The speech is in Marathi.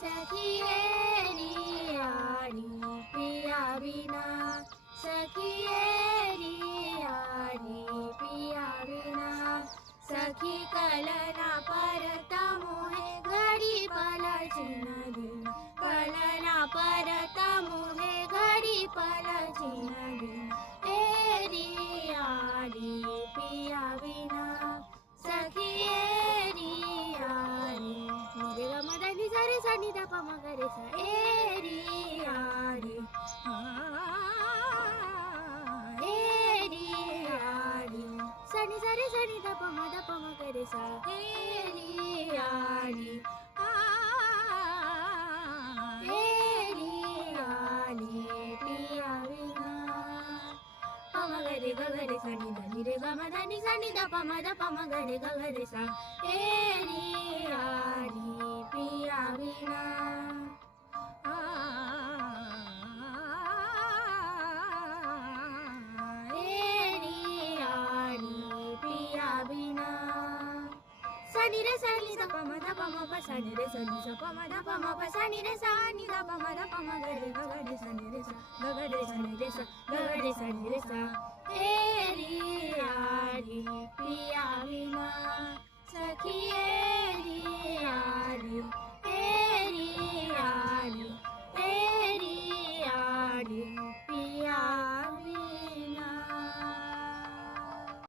सखिये रियारी पिया बिना सखिये रियारी पिया बिना सखी कलना परत मुहे घडी पलची नदी कलना परत मुहे घडी पलची नदी ए रियारी पिया बिना सखिये रियारी निरे ग म दा नि सा रे सा नि दा प म ग रे सा ए रियारी ए रियारी सा नि सा रे सा नि दा प म ग रे सा ए रियारी ए रियारी पिया बिना प म ग रे सा नि दा नि रे ग म दा नि सा नि दा प म ग रे सा ए रियारी पिया बिना ए रियारी पिया बिना सा नि रे सा नि दा प म प सा नि रे सा नि सा प म प सा नि रे सा नि दा प म ग रे सा नि रे सा ग रे सा नि रे सा ग रे सा नि रे सा ए रियारी पिया बिना सखिये